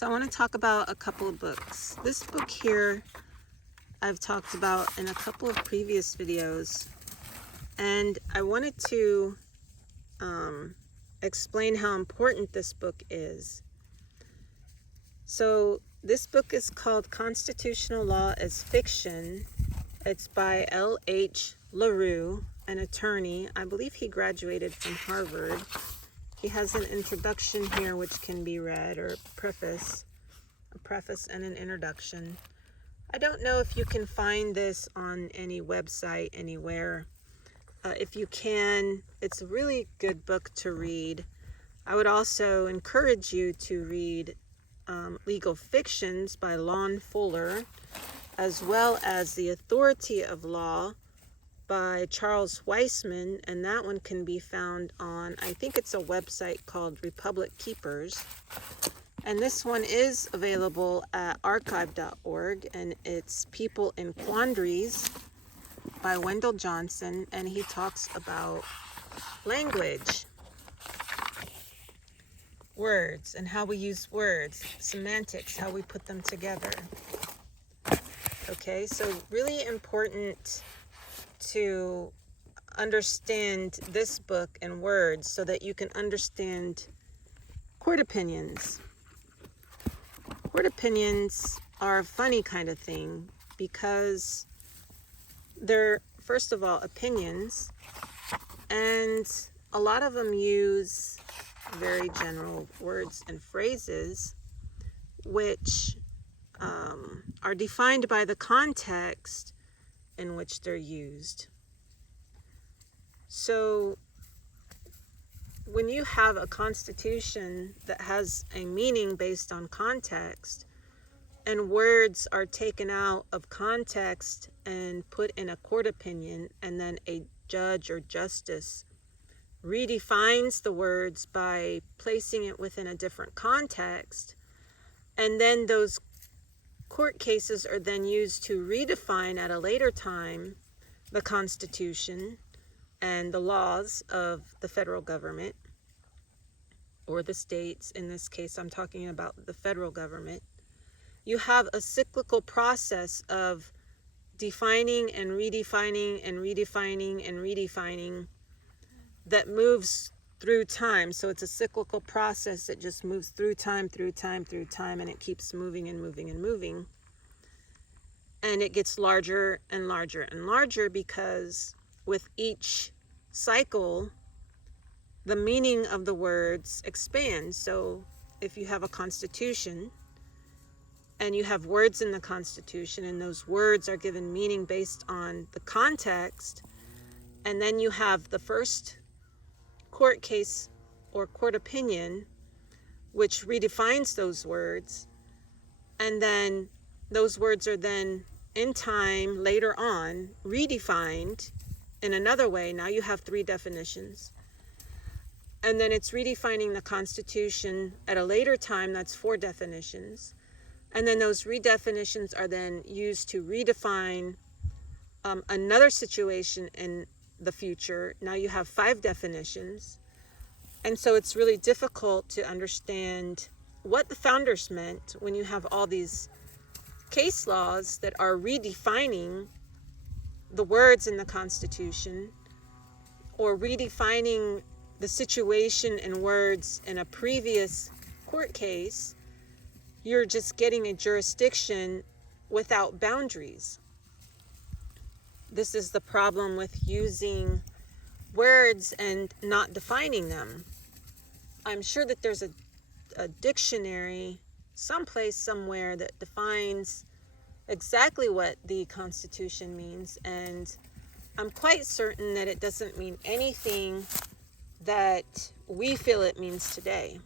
So I want to talk about a couple of books. This book here I've talked about in a couple of previous videos, and I wanted to explain how important this book is. So this book is called Constitutional Law as Fiction. It's by L.H. LaRue, an attorney. I believe he graduated from Harvard. He has an introduction here which can be read, or a preface and an introduction. I don't know if you can find this on any website anywhere. If you can, it's a really good book to read. I would also encourage you to read Legal Fictions by Lon Fuller, as well as The Authority of Law by Charles Weisman, and that one can be found on, I think it's a website called Republic Keepers. And this one is available at archive.org, and it's People in Quandaries by Wendell Johnson, and he talks about language, words, and how we use words, semantics, how we put them together. Okay, so really important to understand this book and words so that you can understand court opinions. Court opinions are a funny kind of thing because they're, first of all, opinions, and a lot of them use very general words and phrases which are defined by the context in which they're used. So when you have a constitution that has a meaning based on context, and words are taken out of context and put in a court opinion, and then a judge or justice redefines the words by placing it within a different context, and then those court cases are then used to redefine at a later time the Constitution and the laws of the federal government, or the states. In this case, I'm talking about the federal government. You have a cyclical process of defining and redefining and redefining and redefining that moves through time. So it's a cyclical process that just moves through time, and it keeps moving and moving and moving. And it gets larger and larger and larger because with each cycle, the meaning of the words expands. So if you have a constitution and you have words in the Constitution, and those words are given meaning based on the context, and then you have the first court case or court opinion which redefines those words, and then those words are then in time later on redefined in another way. Now you have three definitions, and then it's redefining the Constitution at a later time. That's four definitions. And then those redefinitions are then used to redefine another situation in the future. Now you have five definitions. And so it's really difficult to understand what the founders meant when you have all these case laws that are redefining the words in the Constitution, or redefining the situation and words in a previous court case. You're just getting a jurisdiction without boundaries. This is the problem with using words and not defining them. I'm sure that there's a dictionary someplace, somewhere, that defines exactly what the Constitution means, and I'm quite certain that it doesn't mean anything that we feel it means today.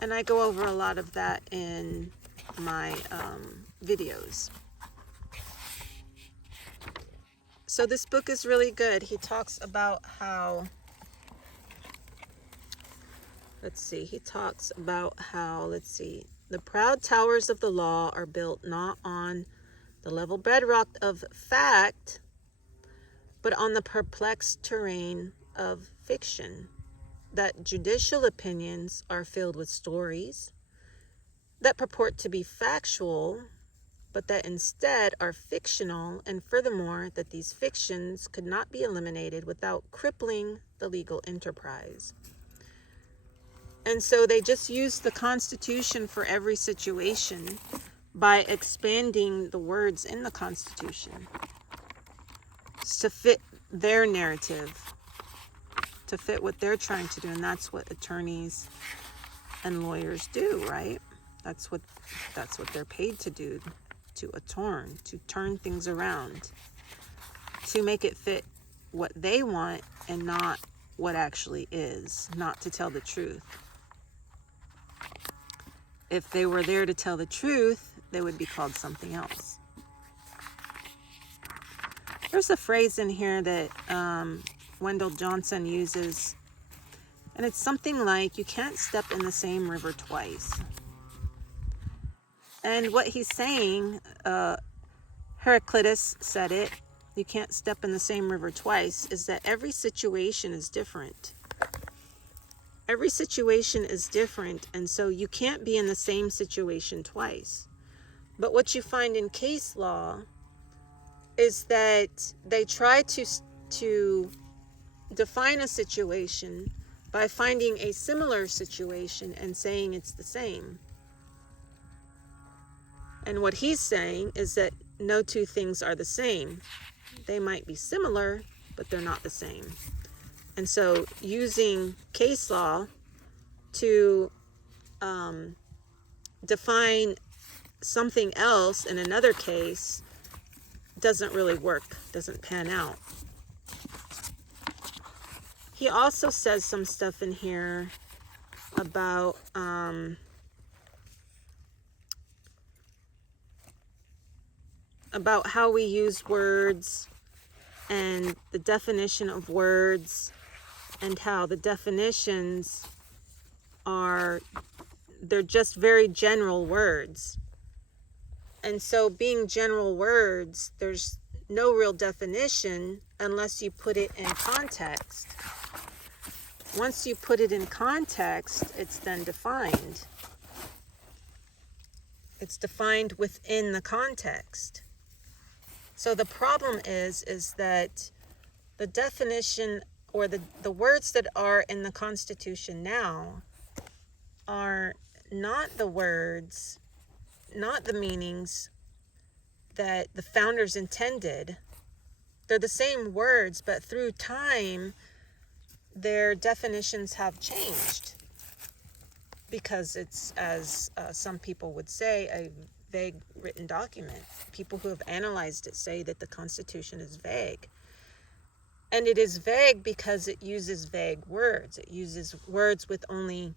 And I go over a lot of that in my videos. So this book is really good. He talks about how, the proud towers of the law are built not on the level bedrock of fact, but on the perplexed terrain of fiction. that judicial opinions are filled with stories that purport to be factual, but that instead are fictional, and furthermore, that these fictions could not be eliminated without crippling the legal enterprise. And so they just use the Constitution for every situation by expanding the words in the Constitution to fit their narrative, to fit what they're trying to do. And that's what attorneys and lawyers do, right? That's what they're paid to do, to turn things around, to make it fit what they want and not what actually is, not to tell the truth. If they were there to tell the truth, they would be called something else. There's a phrase in here that Wendell Johnson uses, and it's something like, you can't step in the same river twice. And what he's saying, Heraclitus said it, you can't step in the same river twice, is that every situation is different. Every situation is different, and so you can't be in the same situation twice. But what you find in case law is that they try to define a situation by finding a similar situation and saying it's the same. And what he's saying is that no two things are the same. They might be similar, but they're not the same. And so using case law to define something else in another case doesn't really work, doesn't pan out. He also says some stuff in here about how we use words and the definition of words, and how the definitions they're just very general words. And so being general words, there's no real definition unless you put it in context. Once you put it in context, it's then defined. It's defined within the context. So the problem is that the definition or the words that are in the Constitution now are not the words, not the meanings that the founders intended. They're the same words, but through time, their definitions have changed. Because it's, as some people would say, a vague written document. People who have analyzed it say that the Constitution is vague. And it is vague because it uses vague words. It uses words with only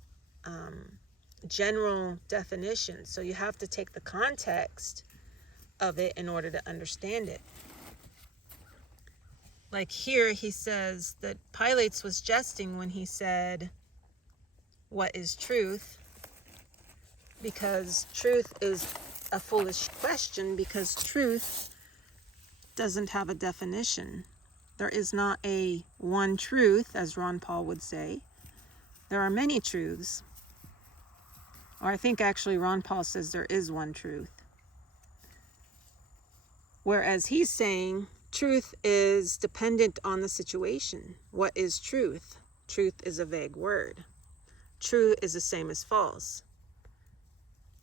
general definitions. So you have to take the context of it in order to understand it. Like here, he says that Pilates was jesting when he said, "What is truth?" Because truth is a foolish question, because truth doesn't have a definition. There is not a one truth, as Ron Paul would say. There are many truths. Or I think actually Ron Paul says there is one truth. Whereas he's saying truth is dependent on the situation. What is truth? Truth is a vague word. True is the same as false,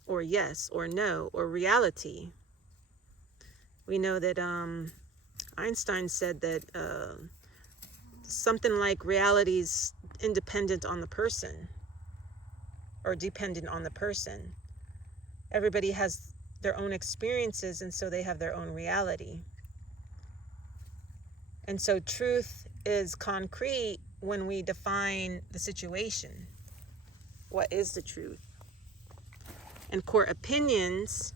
or yes, or no, or reality. We know that Einstein said that something like reality is independent on the person, or dependent on the person. Everybody has their own experiences, and so they have their own reality. And so truth is concrete when we define the situation. What is the truth? And court opinions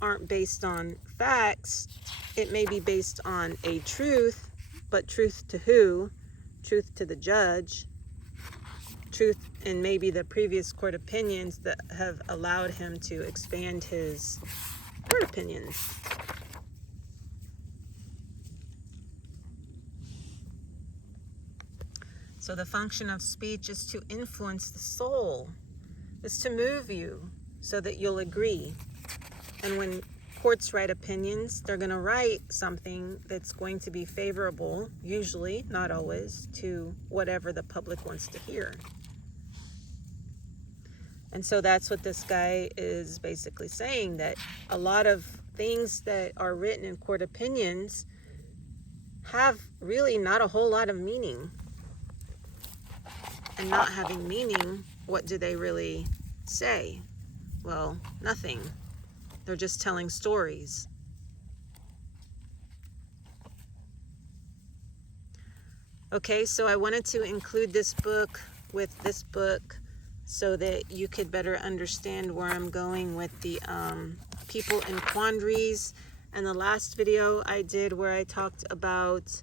aren't based on facts. It may be based on a truth, but truth to who? Truth to the judge. Truth in maybe the previous court opinions that have allowed him to expand his court opinions. So the function of speech is to influence the soul, is to move you so that you'll agree. And when courts write opinions, they're going to write something that's going to be favorable, usually, not always, to whatever the public wants to hear. And so that's what this guy is basically saying, that a lot of things that are written in court opinions have really not a whole lot of meaning. And not having meaning, what do they really say? Well, nothing. They're just telling stories. Okay, so I wanted to include this book with this book so that you could better understand where I'm going with the people in quandaries. And the last video I did where I talked about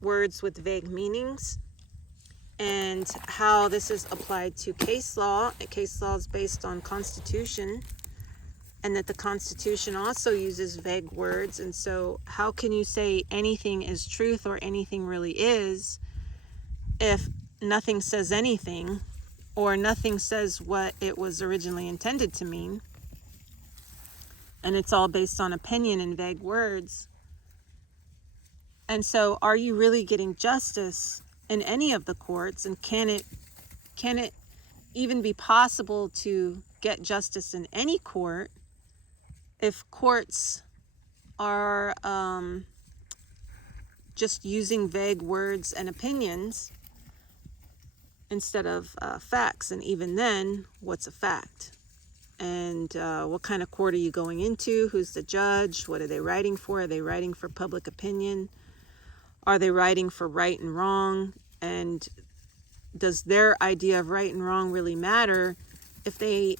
words with vague meanings and how this is applied to case law. Case law is based on Constitution, and that the Constitution also uses vague words. And so how can you say anything is truth or anything really is if nothing says anything, or nothing says what it was originally intended to mean, and it's all based on opinion and vague words? And so are you really getting justice in any of the courts? And can it even be possible to get justice in any court if courts are just using vague words and opinions instead of facts? And even then, what's a fact? And what kind of court are you going into? Who's the judge? What are they writing for? Are they writing for public opinion? Are they writing for right and wrong? And does their idea of right and wrong really matter if they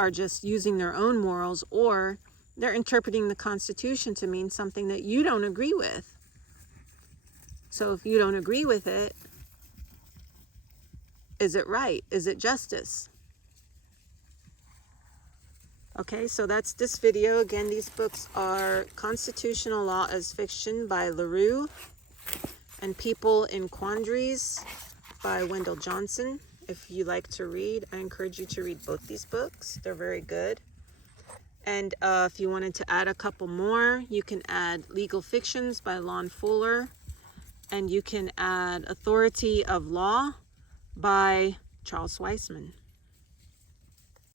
are just using their own morals, or they're interpreting the Constitution to mean something that you don't agree with? So if you don't agree with it, is it right? Is it justice? Okay, so that's this video. Again, these books are Constitutional Law as Fiction by LaRue and People in Quandaries by Wendell Johnson. If you like to read, I encourage you to read both these books. They're very good. And if you wanted to add a couple more, you can add Legal Fictions by Lon Fuller, and you can add Authority of Law by Charles Weisman.